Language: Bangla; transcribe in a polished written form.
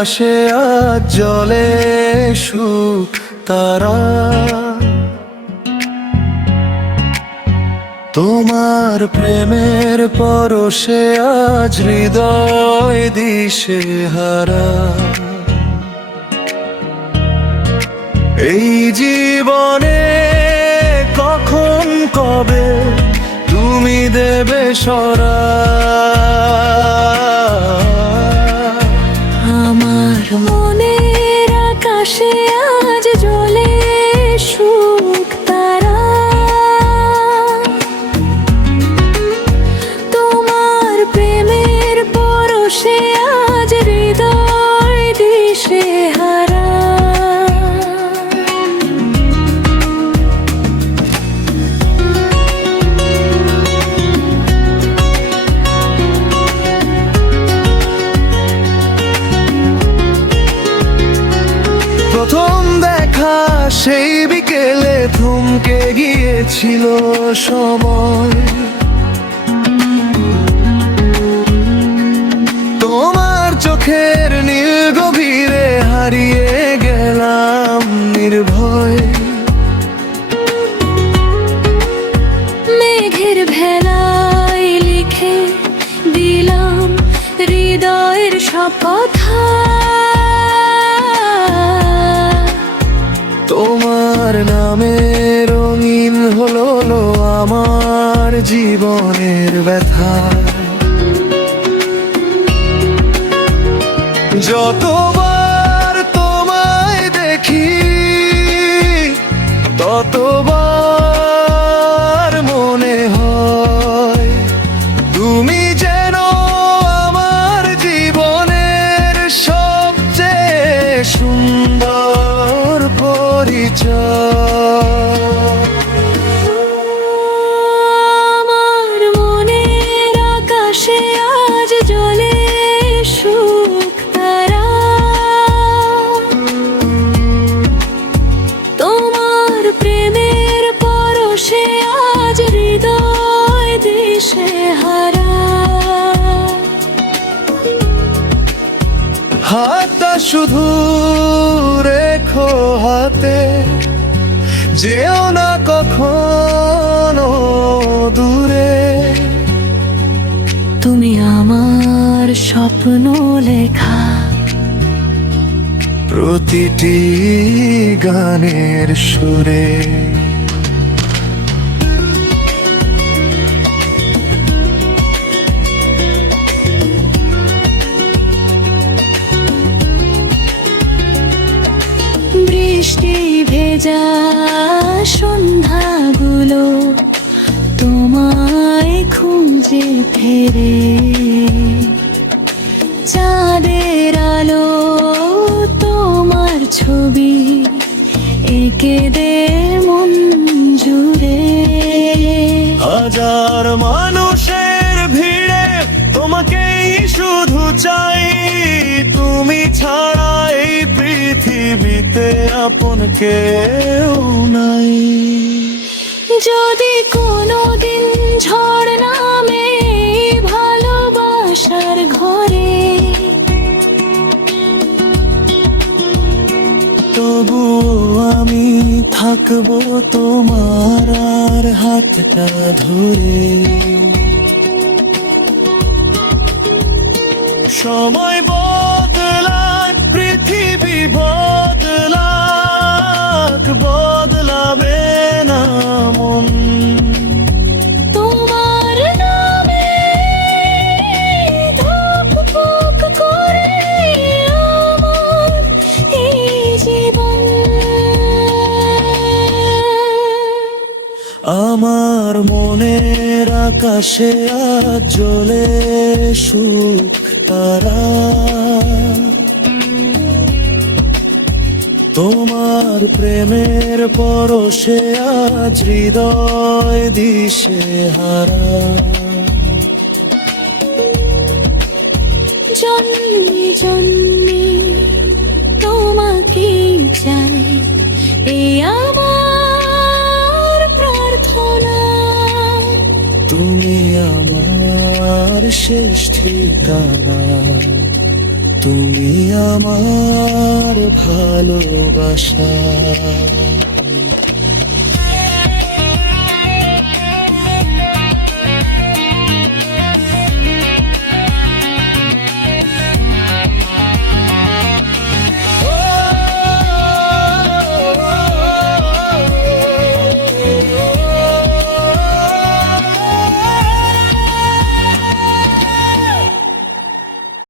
আকাশে আজ জ্বলে সুখ তারা। তোমার প্রেমের পরশে আজ হৃদয় দিশে হারা। এই জীবনে কখন কবে তুমি দেবে সরা। আমার মনের আকাশে আজ জ্বলে সুখ তারা। তোমার প্রেমের পরশে আজ হৃদয় দিশে হারা। প্রথম দেখা সেই বিকেলে থমকে গিয়েছিল সময়। তোমার চোখের নীল গভীরে হারিয়ে গেলাম নির্ভয়। মেঘের ভেলায় লিখে দিলাম হৃদয়ের সব কথা। তোমার নামে রঙিন হলো আমার জীবনের ব্যথা। যতবার তোমায় দেখি ততবার মনে হয় তুমি যেন আমার জীবনের সবচেয়ে সুন্দর পরিচয়। আমার মনের আকাশে আজ জ্বলে সুখ তারা। তোমার প্রেমের পরশে আজ হৃদয় দিশে হারা। হাতটা শুধু রেখো হাতে, যেও না কখনো দূরে। তুমি আমার স্বপ্ন লেখা প্রতিটি গানের সুরে। বৃষ্টি ভেজা সন্ধ্যাগুলো তোমায় খুঁজে ফেরে। চাঁদের আলো তোমার ছবি এঁকে দে মন জুড়ে। হাজার মানুষের ভিড়ে তোমাকেই শুধু চাই। তুমি ছাড়া এই পৃথিবীতে আপন কেউ নাই। যদি কোনোদিন ঝড় নামে ভালোবাসার ঘরে, তবুও আমি থাকবো তোমার আর হাতটা ধরে। সময় বদলাক, পৃথিবী বদলাক, বদলাবে না মন। তোমার নামে ধকপক করে আমার এই জীবন। আমার মনের আকাশে আজ জ্বলে সুখ তারা। তোমার প্রেমের পরশে আজ হৃদয় দিশে হারা। জন্মে জন্মে তোমাকে চাই, এই আমার প্রার্থনা। তুমি আমার শেষ ঠিকানা। তুমি আমার ভালোবাসা।